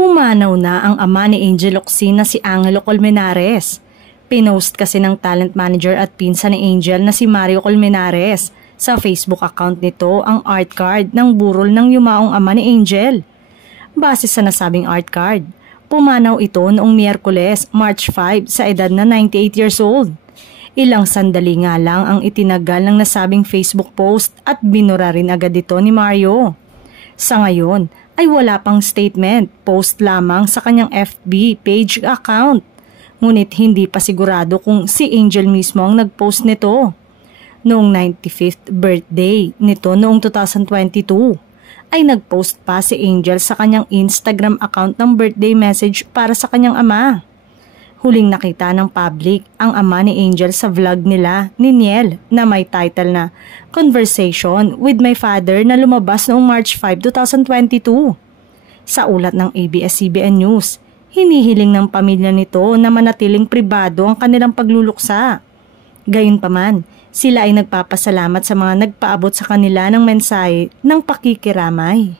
Pumanaw na ang ama ni Angel Locsin na si Angelo Colmenares. Pinost kasi ng talent manager at pinsan ni Angel na si Mario Colmenares sa Facebook account nito ang art card ng burol ng yumaong ama ni Angel. Base sa nasabing art card, pumanaw ito noong Miyerkules, March 5 sa edad na 98 years old. Ilang sandali nga lang ang itinagal ng nasabing Facebook post at binura rin agad ito ni Mario. Sa ngayon ay wala pang statement, post lamang sa kanyang FB page account. Ngunit hindi pa sigurado kung si Angel mismo ang nag-post nito. Noong 95th birthday nito noong 2022, ay nag-post pa si Angel sa kanyang Instagram account ng birthday message para sa kanyang ama. Huling nakita ng public ang ama ni Angel sa vlog nila ni Niel na may title na Conversation with My Father na lumabas noong March 5, 2022. Sa ulat ng ABS-CBN News, hinihiling ng pamilya nito na manatiling pribado ang kanilang pagluluksa. Gayunpaman, sila ay nagpapasalamat sa mga nagpaabot sa kanila ng mensahe ng pakikiramay.